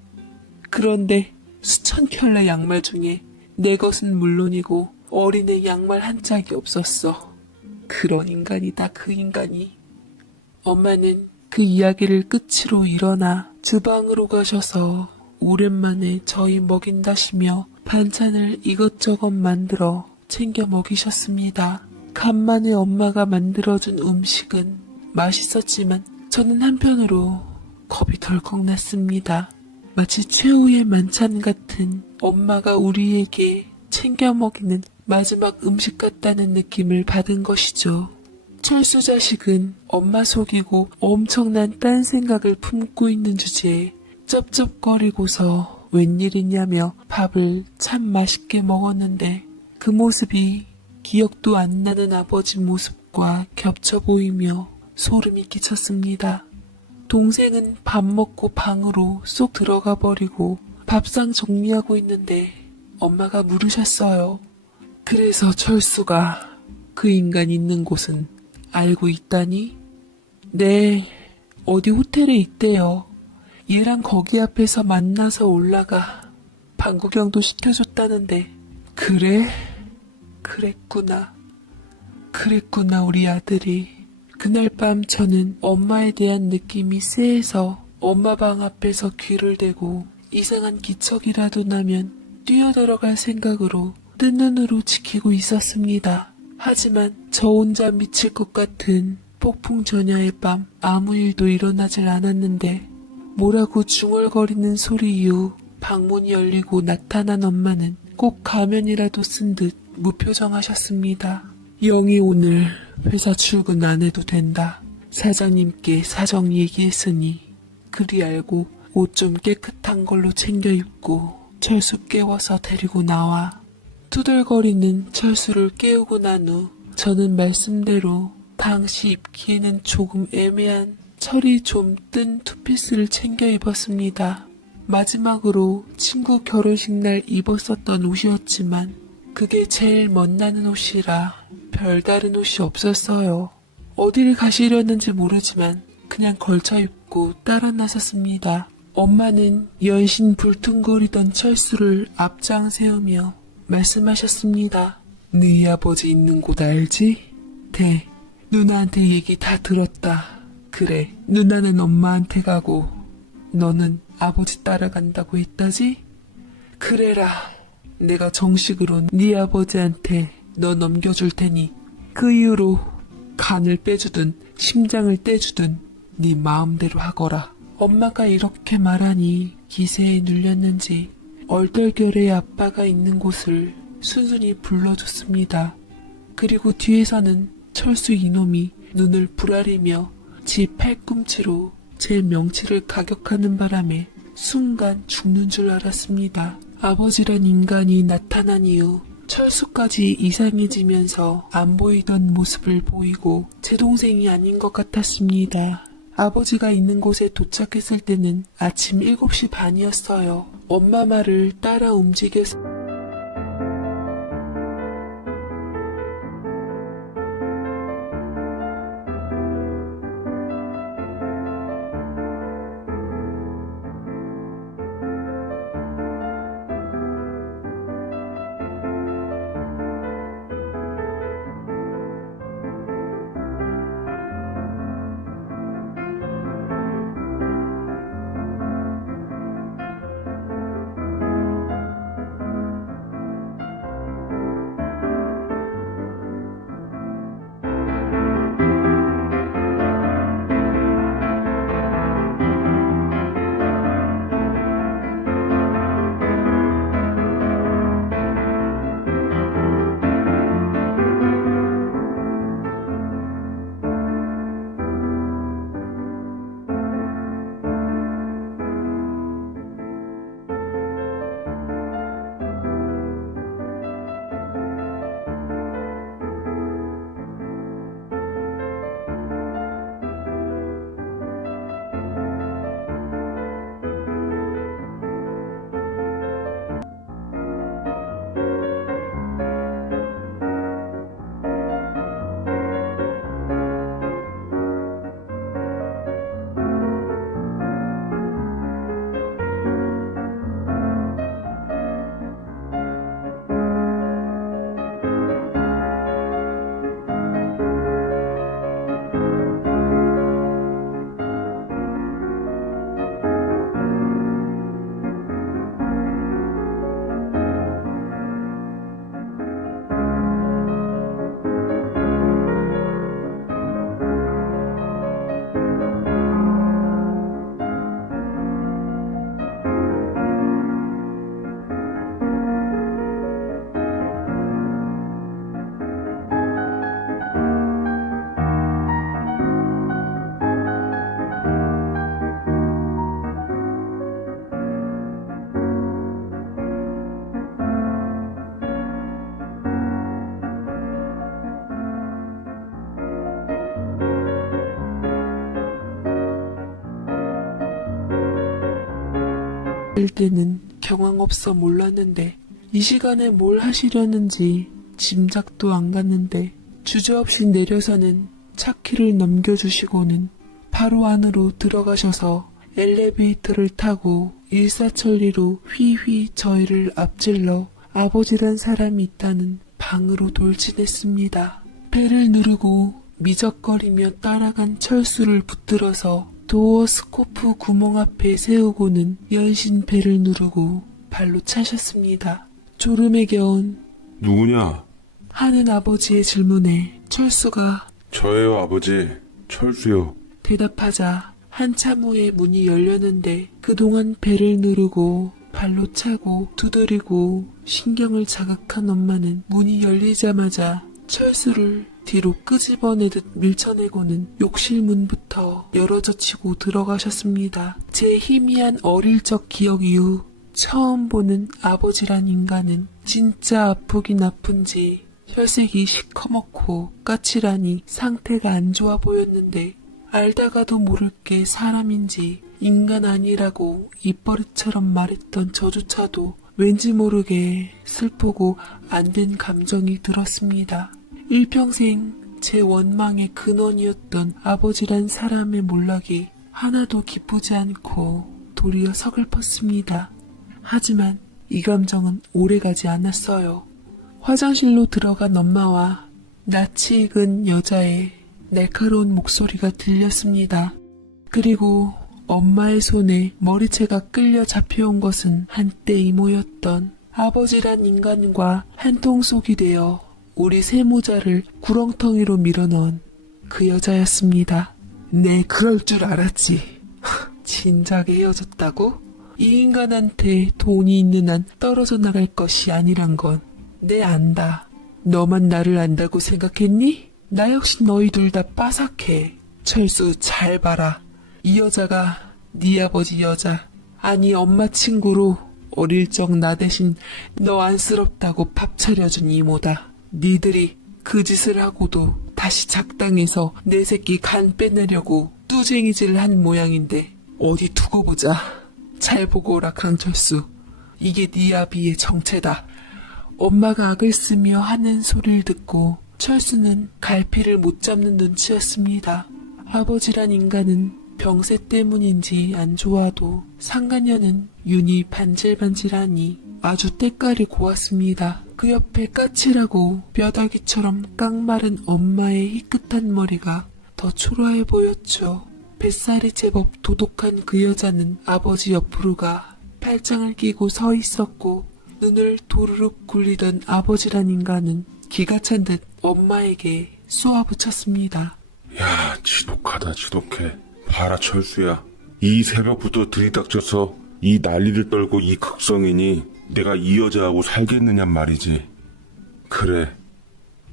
그런데 수천 켤레 양말 중에 내 것은 물론이고 어린애 양말 한 짝이 없었어. 그런 인간이다, 그 인간이. 엄마는 그 이야기를 끝으로 일어나 주방으로 가셔서 오랜만에 저희 먹인다시며 반찬을 이것저것 만들어 챙겨 먹이셨습니다. 간만에 엄마가 만들어준 음식은 맛있었지만 저는 한편으로 겁이 덜컥 났습니다. 마치 최후의 만찬 같은 엄마가 우리에게 챙겨 먹이는 마지막 음식 같다는 느낌을 받은 것이죠. 철수 자식은 엄마 속이고 엄청난 딴 생각을 품고 있는 주제에 쩝쩝거리고서 웬일이냐며 밥을 참 맛있게 먹었는데, 그 모습이 기억도 안 나는 아버지 모습과 겹쳐 보이며 소름이 끼쳤습니다. 동생은 밥 먹고 방으로 쏙 들어가 버리고 밥상 정리하고 있는데 엄마가 물으셨어요. 그래서 철수가 그 인간 있는 곳은 알고 있다니? 네, 어디 호텔에 있대요. 얘랑 거기 앞에서 만나서 올라가 방구경도 시켜줬다는데. 그래? 그랬구나. 우리 아들이. 그날 밤 저는 엄마에 대한 느낌이 쎄해서 엄마 방 앞에서 귀를 대고 이상한 기척이라도 나면 뛰어들어갈 생각으로 뜬 눈으로 지키고 있었습니다. 하지만 저 혼자 미칠 것 같은 폭풍전야의 밤, 아무 일도 일어나질 않았는데 뭐라고 중얼거리는 소리 이후 방문이 열리고 나타난 엄마는 꼭 가면이라도 쓴 듯 무표정하셨습니다. 영희, 오늘 회사 출근 안 해도 된다. 사장님께 사정 얘기했으니 그리 알고 옷 좀 깨끗한 걸로 챙겨 입고 철수 깨워서 데리고 나와. 투덜거리는 철수를 깨우고 난 후 저는 말씀대로 당시 입기에는 조금 애매한 철이 좀 뜬 투피스를 챙겨 입었습니다. 마지막으로 친구 결혼식 날 입었었던 옷이었지만 그게 제일 멋나는 옷이라 별다른 옷이 없었어요. 어디를 가시려는지 모르지만 그냥 걸쳐 입고 따라 나섰습니다. 엄마는 연신 불퉁거리던 철수를 앞장 세우며 말씀하셨습니다. 네 아버지 있는 곳 알지? 누나한테 얘기 다 들었다. 그래, 누나는 엄마한테 가고 너는 아버지 따라간다고 했다지? 그래라. 내가 정식으로 네 아버지한테 너 넘겨줄 테니 그 이후로 간을 빼주든 심장을 떼주든 네 마음대로 하거라. 엄마가 이렇게 말하니 기세에 눌렸는지 얼떨결에 아빠가 있는 곳을 순순히 불러줬습니다. 그리고 뒤에서는 철수 이놈이 눈을 부라리며 지 팔꿈치로 제 명치를 가격하는 바람에 순간 죽는 줄 알았습니다. 아버지란 인간이 나타난 이후 철수까지 이상해지면서 안 보이던 모습을 보이고 제 동생이 아닌 것 같았습니다. 아버지가 있는 곳에 도착했을 때는 아침 7시 반이었어요. 엄마 말을 따라 움직여서 일 때는 경황 없어 몰랐는데 이 시간에 뭘 하시려는지 짐작도 안 갔는데 주저없이 내려서는 차키를 넘겨주시고는 바로 안으로 들어가셔서 엘리베이터를 타고 일사천리로 휘휘 저희를 앞질러 아버지란 사람이 있다는 방으로 돌진했습니다. 배를 누르고 미적거리며 따라간 철수를 붙들어서 도어 스코프 구멍 앞에 세우고는 연신 배를 누르고 발로 차셨습니다. 졸음에 겨운 누구냐? 하는 아버지의 질문에 철수가 저예요, 아버지. 철수요. 대답하자 한참 후에 문이 열렸는데 그동안 배를 누르고 발로 차고 두드리고 신경을 자극한 엄마는 문이 열리자마자 철수를 뒤로 끄집어내듯 밀쳐내고는 욕실 문부터 열어젖히고 들어가셨습니다. 제 희미한 어릴 적 기억 이후 처음 보는 아버지란 인간은 진짜 아프긴 아픈지 혈색이 시커멓고 까칠하니 상태가 안 좋아 보였는데 알다가도 모를 게 사람인지 인간 아니라고 입버릇처럼 말했던 저조차도 왠지 모르게 슬프고 안 된 감정이 들었습니다. 일평생 제 원망의 근원이었던 아버지란 사람의 몰락이 하나도 기쁘지 않고 도리어 서글펐습니다. 하지만 이 감정은 오래가지 않았어요. 화장실로 들어간 엄마와 낯이 익은 여자의 날카로운 목소리가 들렸습니다. 그리고 엄마의 손에 머리채가 끌려 잡혀온 것은 한때 이모였던 아버지란 인간과 한 통속이 되어 우리 세모자를 구렁텅이로 밀어넣은 그 여자였습니다. 네, 그럴 줄 알았지. 진작에 헤어졌다고? 이 인간한테 돈이 있는 한 떨어져 나갈 것이 아니란 건 내 안다. 너만 나를 안다고 생각했니? 나 역시 너희 둘 다 빠삭해. 철수, 잘 봐라. 이 여자가 네 아버지 여자, 아니 엄마 친구로 어릴 적 나 대신 너 안쓰럽다고 밥 차려준 이모다. 니들이 그 짓을 하고도 다시 작당해서 내 새끼 간 빼내려고 뚜쟁이질을 한 모양인데 어디 두고 보자. 잘 보고 오라 강철수. 이게 네 아비의 정체다. 엄마가 악을 쓰며 하는 소리를 듣고 철수는 갈피를 못 잡는 눈치였습니다. 아버지란 인간은 병세 때문인지 안 좋아도 상간녀는 윤이 반질반질하니 아주 때깔이 고왔습니다. 그 옆에 까칠하고 뼈다귀처럼 깡마른 엄마의 희끗한 머리가 더 초라해 보였죠. 뱃살이 제법 도독한 그 여자는 아버지 옆으로 가 팔짱을 끼고 서 있었고 눈을 도르륵 굴리던 아버지란 인간은 기가 찬 듯 엄마에게 쏘아붙였습니다. 야, 지독하다, 지독해. 봐라, 철수야. 이 새벽부터 들이닥쳐서 이 난리를 떨고 이 극성이니 내가 이 여자하고 살겠느냔 말이지. 그래,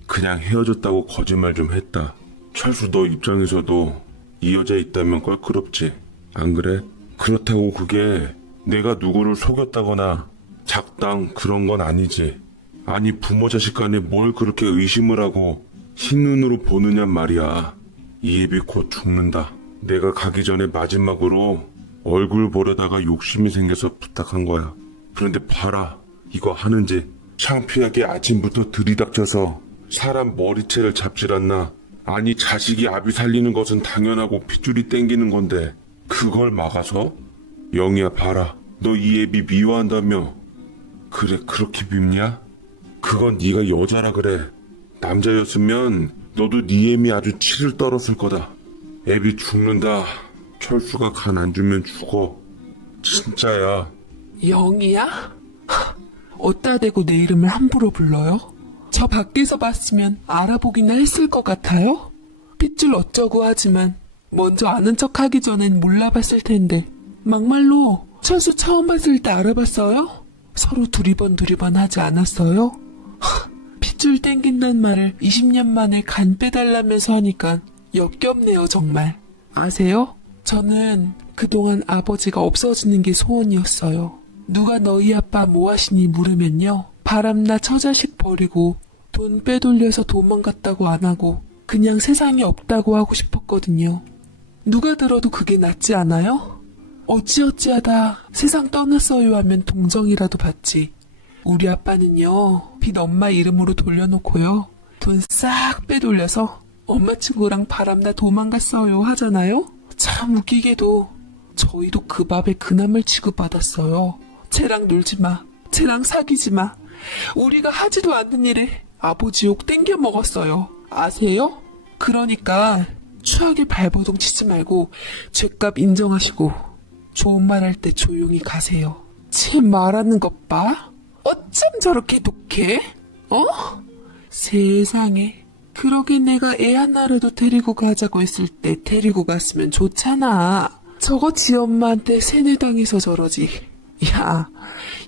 그냥 헤어졌다고 거짓말 좀 했다. 철수, 너 입장에서도 이 여자 있다면 껄끄럽지, 안 그래? 그렇다고 그게 내가 누구를 속였다거나 작당 그런 건 아니지. 아니, 부모 자식 간에 뭘 그렇게 의심을 하고 흰눈으로 보느냔 말이야. 이 애비 곧 죽는다. 내가 가기 전에 마지막으로 얼굴 보려다가 욕심이 생겨서 부탁한 거야. 그런데 봐라, 이거 하는지. 창피하게 아침부터 들이닥쳐서 사람 머리채를 잡질 않나. 아니, 자식이 아비 살리는 것은 당연하고 핏줄이 땡기는 건데 그걸 막아서? 영희야, 봐라. 너 이 애비 미워한다며. 그래, 그렇게 밉냐? 그건 네가 여자라 그래. 남자였으면 너도 네 애미 아주 치를 떨었을 거다. 애비 죽는다. 철수가 간 안 주면 죽어. 진짜야. 영이야? 어따 대고 내 이름을 함부로 불러요? 저 밖에서 봤으면 알아보기나 했을 것 같아요? 핏줄 어쩌고 하지만 먼저 아는 척하기 전엔 몰라봤을 텐데 막말로 철수 처음 봤을 때 알아봤어요? 서로 두리번 하지 않았어요? 핏줄 땡긴단 말을 20년 만에 간 빼달라면서 하니까 역겹네요 정말. 아세요? 저는 그동안 아버지가 없어지는 게 소원이었어요. 누가 너희 아빠 뭐 하시니 물으면요, 바람나 처자식 버리고 돈 빼돌려서 도망갔다고 안 하고 그냥 세상에 없다고 하고 싶었거든요. 누가 들어도 그게 낫지 않아요? 어찌어찌하다 세상 떠났어요 하면 동정이라도 받지. 우리 아빠는요, 빚 엄마 이름으로 돌려놓고요, 돈 싹 빼돌려서 엄마 친구랑 바람나 도망갔어요 하잖아요? 참 웃기게도 저희도 그 밥에 그남을 취급받았어요. 쟤랑 놀지마, 쟤랑 사귀지마, 우리가 하지도 않는 일에 아버지 욕 땡겨 먹었어요. 아세요? 그러니까 추하게 발버둥 치지 말고 죄값 인정하시고 좋은 말 할 때 조용히 가세요. 쟤 말하는 것 봐. 어쩜 저렇게 독해? 어? 세상에. 그러게 내가 애 하나라도 데리고 가자고 했을 때 데리고 갔으면 좋잖아. 저거 지 엄마한테 세뇌당해서 저러지. 야,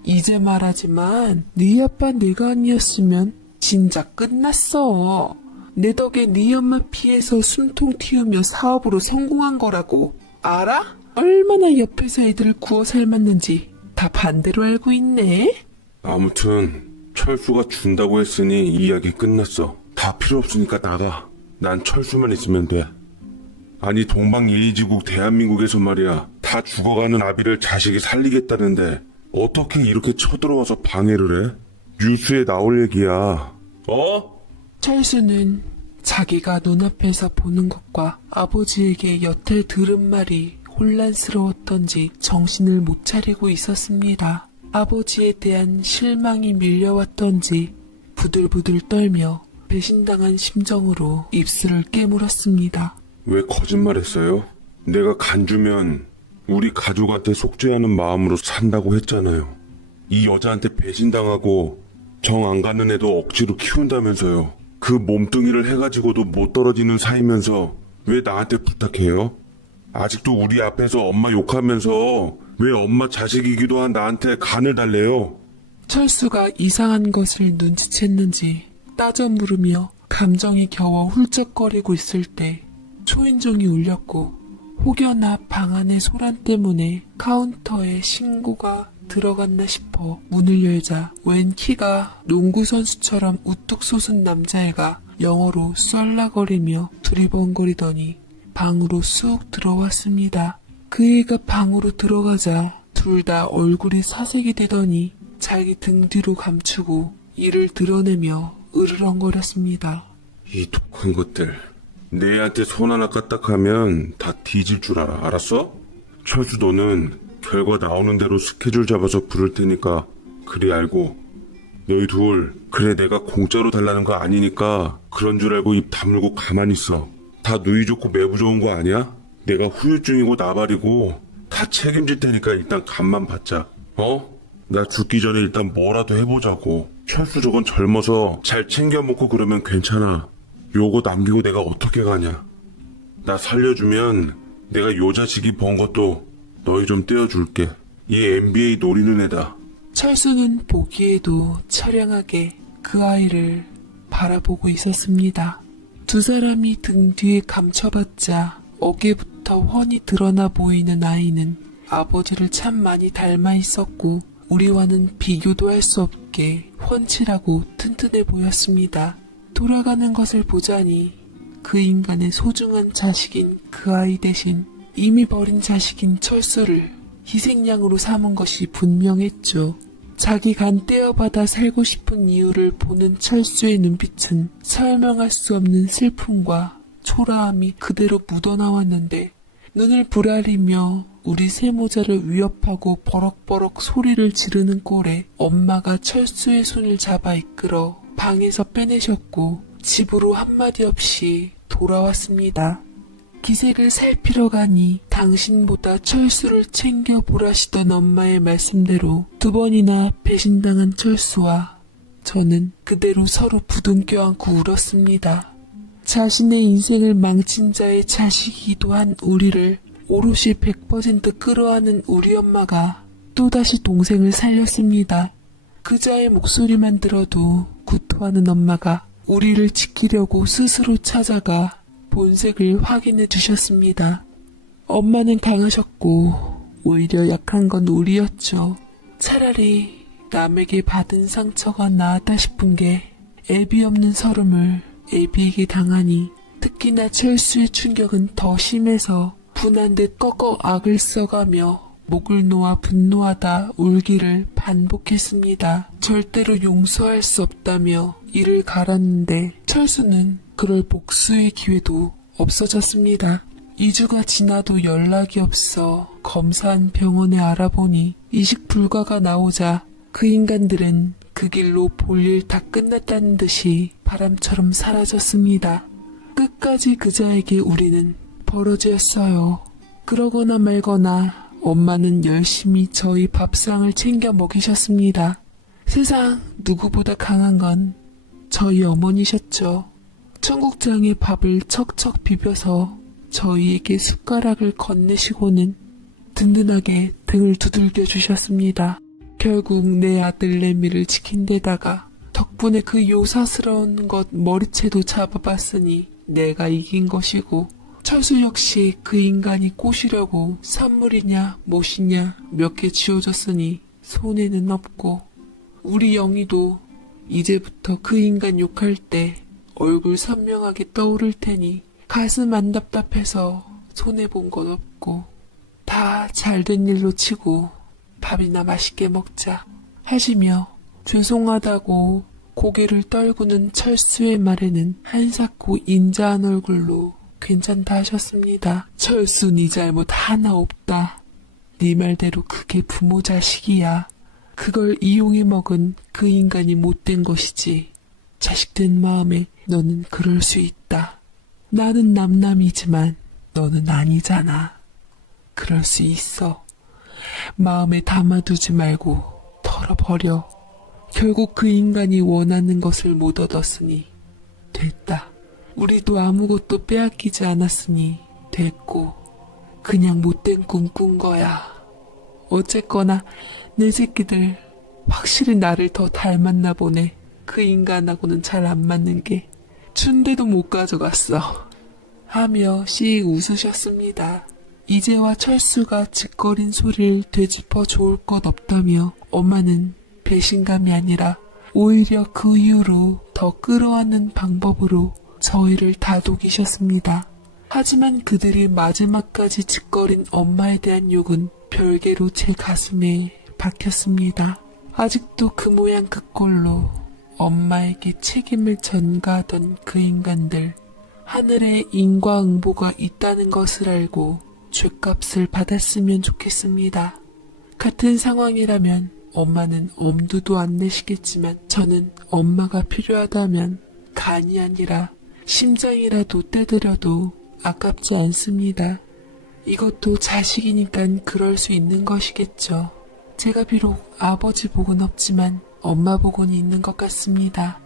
이제 말하지만 네 아빠 내가 아니었으면 진작 끝났어. 내 덕에 네 엄마 피해서 숨통 틔우며 사업으로 성공한 거라고. 알아? 얼마나 옆에서 애들을 구워 삶았는지 다 반대로 알고 있네. 아무튼 철수가 준다고 했으니 이야기 끝났어. 다 필요 없으니까 나가. 난 철수만 있으면 돼. 아니, 동방예의지국 대한민국에서 말이야, 다 죽어가는 아비를 자식이 살리겠다는데 어떻게 이렇게 쳐들어와서 방해를 해? 뉴스에 나올 얘기야. 어? 철수는 자기가 눈앞에서 보는 것과 아버지에게 여태 들은 말이 혼란스러웠던지 정신을 못 차리고 있었습니다. 아버지에 대한 실망이 밀려왔던지 부들부들 떨며 배신당한 심정으로 입술을 깨물었습니다. 왜 거짓말했어요? 내가 간주면 우리 가족한테 속죄하는 마음으로 산다고 했잖아요. 이 여자한테 배신당하고 정 안 가는 애도 억지로 키운다면서요. 그 몸뚱이를 해가지고도 못 떨어지는 사이면서 왜 나한테 부탁해요? 아직도 우리 앞에서 엄마 욕하면서 왜 엄마 자식이기도 한 나한테 간을 달래요? 철수가 이상한 것을 눈치챘는지 따져 물으며 감정이 겨워 훌쩍거리고 있을 때 초인종이 울렸고 혹여나 방 안의 소란 때문에 카운터에 신고가 들어갔나 싶어 문을 열자 웬 키가 농구선수처럼 우뚝 솟은 남자애가 영어로 썰라거리며 두리번거리더니 방으로 쑥 들어왔습니다. 그 애가 방으로 들어가자 둘 다 얼굴이 사색이 되더니 자기 등 뒤로 감추고 이를 드러내며 으르렁거렸습니다. 이 독한 것들. 내 애한테 손 하나 까딱하면 다 뒤질 줄 알아. 알았어? 철수 너는 결과 나오는 대로 스케줄 잡아서 부를 테니까 그리 알고. 너희 둘 그래 내가 공짜로 달라는 거 아니니까 그런 줄 알고 입 다물고 가만히 있어. 다 누이 좋고 매부 좋은 거 아니야? 내가 후유증이고 나발이고 다 책임질 테니까 일단 간만 받자. 어? 나 죽기 전에 일단 뭐라도 해보자고. 철수 저건 젊어서 잘 챙겨 먹고 그러면 괜찮아. 요거 남기고 내가 어떻게 가냐. 나 살려주면 내가 요 자식이 번 것도 너희 좀 떼어줄게. 얘 NBA 노리는 애다. 철수는 보기에도 처량하게 그 아이를 바라보고 있었습니다. 두 사람이 등 뒤에 감춰봤자 어깨부터 훤히 드러나 보이는 아이는 아버지를 참 많이 닮아 있었고 우리와는 비교도 할 수 없게 훤칠하고 튼튼해 보였습니다. 돌아가는 것을 보자니 그 인간의 소중한 자식인 그 아이 대신 이미 버린 자식인 철수를 희생양으로 삼은 것이 분명했죠. 자기 간 떼어받아 살고 싶은 이유를 보는 철수의 눈빛은 설명할 수 없는 슬픔과 초라함이 그대로 묻어나왔는데 눈을 부라리며 우리 세모자를 위협하고 버럭버럭 소리를 지르는 꼴에 엄마가 철수의 손을 잡아 이끌어 방에서 빼내셨고 집으로 한마디 없이 돌아왔습니다. 기색을 살피러 가니 당신보다 철수를 챙겨보라시던 엄마의 말씀대로 두 번이나 배신당한 철수와 저는 그대로 서로 부둥켜 안고 울었습니다. 자신의 인생을 망친 자의 자식이기도 한 우리를 오롯이 100% 끌어안은 우리 엄마가 또다시 동생을 살렸습니다. 그자의 목소리만 들어도 구토하는 엄마가 우리를 지키려고 스스로 찾아가 본색을 확인해 주셨습니다. 엄마는 강하셨고 오히려 약한 건 우리였죠. 차라리 남에게 받은 상처가 나았다 싶은 게 애비 없는 서름을 애비에게 당하니 특히나 철수의 충격은 더 심해서 분한 듯 꺾어 악을 써가며 목을 놓아 분노하다 울기를 반복했습니다. 절대로 용서할 수 없다며 이를 갈았는데 철수는 그럴 복수의 기회도 없어졌습니다. 2주가 지나도 연락이 없어 검사한 병원에 알아보니 이식 불가가 나오자 그 인간들은 그 길로 볼일 다 끝났다는 듯이 바람처럼 사라졌습니다. 끝까지 그자에게 우리는 벌어지였어요. 그러거나 말거나 엄마는 열심히 저희 밥상을 챙겨 먹이셨습니다. 세상 누구보다 강한 건 저희 어머니셨죠. 청국장에 밥을 척척 비벼서 저희에게 숟가락을 건네시고는 든든하게 등을 두들겨 주셨습니다. 결국 내 아들 내미를 지킨 데다가 덕분에 그 요사스러운 것 머리채도 잡아봤으니 내가 이긴 것이고 철수 역시 그 인간이 꼬시려고 선물이냐 못이냐 몇 개 쥐어줬으니 손해는 없고 우리 영희도 이제부터 그 인간 욕할 때 얼굴 선명하게 떠오를 테니 가슴 안 답답해서 손해본 것 없고 다 잘된 일로 치고 밥이나 맛있게 먹자 하시며 죄송하다고 고개를 떨구는 철수의 말에는 한사코 인자한 얼굴로 괜찮다 하셨습니다. 철수 네 잘못 하나 없다. 네 말대로 그게 부모 자식이야. 그걸 이용해 먹은 그 인간이 못된 것이지. 자식된 마음에 너는 그럴 수 있다. 나는 남남이지만 너는 아니잖아. 그럴 수 있어. 마음에 담아두지 말고 털어버려. 결국 그 인간이 원하는 것을 못 얻었으니 됐다. 우리도 아무것도 빼앗기지 않았으니 됐고 그냥 못된 꿈 꾼 거야. 어쨌거나 내 새끼들 확실히 나를 더 닮았나 보네. 그 인간하고는 잘 안 맞는 게 춘대도 못 가져갔어. 하며 씩 웃으셨습니다. 이재와 철수가 짓거린 소리를 되짚어 좋을 것 없다며 엄마는 배신감이 아니라 오히려 그 이후로 더 끌어안는 방법으로 저희를 다독이셨습니다. 하지만 그들이 마지막까지 짓거린 엄마에 대한 욕은 별개로 제 가슴에 박혔습니다. 아직도 그 모양 그 꼴로 엄마에게 책임을 전가하던 그 인간들, 하늘에 인과응보가 있다는 것을 알고 죗값을 받았으면 좋겠습니다. 같은 상황이라면 엄마는 엄두도 안 내시겠지만 저는 엄마가 필요하다면 간이 아니라 심장이라도 떼드려도 아깝지 않습니다. 이것도 자식이니깐 그럴 수 있는 것이겠죠. 제가 비록 아버지 복은 없지만 엄마 복은 있는 것 같습니다.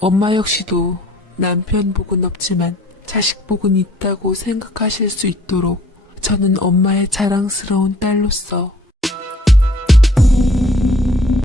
엄마 역시도 남편 복은 없지만 자식 복은 있다고 생각하실 수 있도록 저는 엄마의 자랑스러운 딸로서